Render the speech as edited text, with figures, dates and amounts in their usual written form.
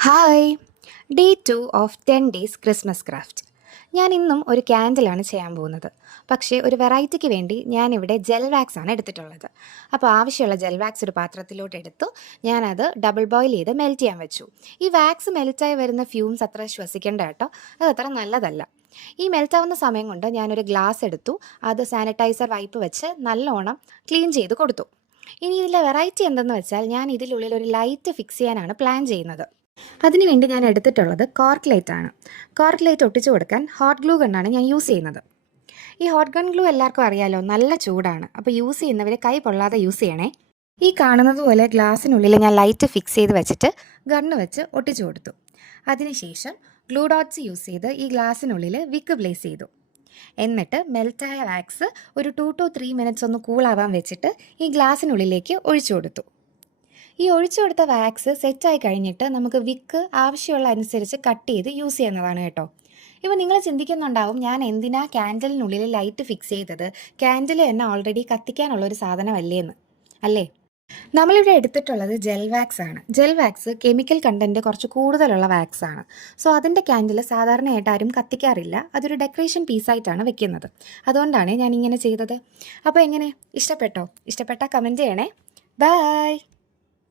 Hi. Day 2 of 10 days Christmas craft. ഞാൻ ഇന്നും ഒരു ക്യാൻഡിലാണ് ചെയ്യാൻ പോകുന്നത്. പക്ഷേ ഒരു വെറൈറ്റിക്ക് വേണ്ടി ഞാനിവിടെ ജെൽ വാക്സ് ആണ് എടുത്തിട്ടുള്ളത്. അപ്പോൾ ആവശ്യമുള്ള ജെൽ വാക്സ് ഒരു പാത്രത്തിലോട്ട് എടുത്തു. ഞാനത് ഡബിൾ ബോയിൽ ചെയ്ത് മെൽറ്റ് ചെയ്യാൻ വെച്ചു. ഈ വാക്സ് മെൽറ്റായി വരുന്ന ഫ്യൂംസ് അത്ര ശ്വസിക്കേണ്ട കേട്ടോ, അതത്ര നല്ലതല്ല. ഈ മെൽറ്റാവുന്ന സമയം കൊണ്ട് ഞാനൊരു ഗ്ലാസ് എടുത്തു. അത് സാനിറ്റൈസർ വൈപ്പ് വെച്ച് നല്ലോണം ക്ലീൻ ചെയ്ത് കൊടുത്തു. ഇനി ഇതിലെ വെറൈറ്റി എന്തെന്ന് വെച്ചാൽ ഞാൻ ഇതിനുള്ളിൽ ഒരു ലൈറ്റ് ഫിക്സ് ചെയ്യാനാണ് പ്ലാൻ ചെയ്യുന്നത്. അതിനുവേണ്ടി ഞാൻ എടുത്തിട്ടുള്ളത് കോർക്ക് ലൈറ്റ് ആണ്. കോർക്ക് ലൈറ്റ് ഒട്ടിച്ചു കൊടുക്കാൻ ഹോട്ട് ഗ്ലൂ ഗണ്ണാണ് ഞാൻ യൂസ് ചെയ്യുന്നത്. ഈ ഹോട്ട് ഗൺ ഗ്ലൂ എല്ലാവർക്കും അറിയാലോ, നല്ല ചൂടാണ്. അപ്പോൾ യൂസ് ചെയ്യുന്നവർ കൈ പൊള്ളാതെ യൂസ് ചെയ്യണേ. ഈ കാണുന്നത് പോലെ ഗ്ലാസ്സിനുള്ളിൽ ഞാൻ ലൈറ്റ് ഫിക്സ് ചെയ്ത് വെച്ചിട്ട് ഗണ്ണ് വെച്ച് ഒട്ടിച്ചു കൊടുത്തു. അതിനുശേഷം ഗ്ലൂ ഡോട്ട്സ് യൂസ് ചെയ്ത് ഈ ഗ്ലാസ്സിനുള്ളിൽ വിക്ക് പ്ലേസ് ചെയ്തു. എന്നിട്ട് മെൽറ്റായ വാക്സ് ഒരു 2 to 3 മിനിറ്റ്സ് ഒന്ന് കൂളാവാൻ വെച്ചിട്ട് ഈ ഗ്ലാസ്സിനുള്ളിലേക്ക് ഒഴിച്ചു കൊടുത്തു. ഈ ഒഴിച്ചു കൊടുത്ത വാക്സ് സെറ്റായി കഴിഞ്ഞിട്ട് നമുക്ക് വിക്ക് ആവശ്യമുള്ള അനുസരിച്ച് കട്ട് ചെയ്ത് യൂസ് ചെയ്യുന്നതാണ് കേട്ടോ. ഇപ്പോൾ നിങ്ങൾ ചിന്തിക്കുന്നുണ്ടാവും, ഞാൻ എന്തിനാ ക്യാൻഡലിനുള്ളിൽ ലൈറ്റ് ഫിക്സ് ചെയ്തത്, ക്യാൻഡിൽ തന്നെ ഓൾറെഡി കത്തിക്കാനുള്ളൊരു സാധനമല്ലേ എന്ന്. അല്ലേ? നമ്മളിവിടെ എടുത്തിട്ടുള്ളത് ജെൽ വാക്സ് ആണ്. ജെൽ വാക്സ് കെമിക്കൽ കണ്ടൻറ്റ് കുറച്ച് കൂടുതലുള്ള വാക്സ് ആണ്. സോ അതിൻ്റെ ക്യാൻഡിൽ സാധാരണയായിട്ട് ആരും കത്തിക്കാറില്ല. അതൊരു ഡെക്കറേഷൻ പീസായിട്ടാണ് വെക്കുന്നത്. അതുകൊണ്ടാണ് ഞാൻ ഇങ്ങനെ ചെയ്തത്. അപ്പോൾ എങ്ങനെ, ഇഷ്ടപ്പെട്ടോ? ഇഷ്ടപ്പെട്ടാൽ കമൻറ്റ് ചെയ്യണേ. ബൈ.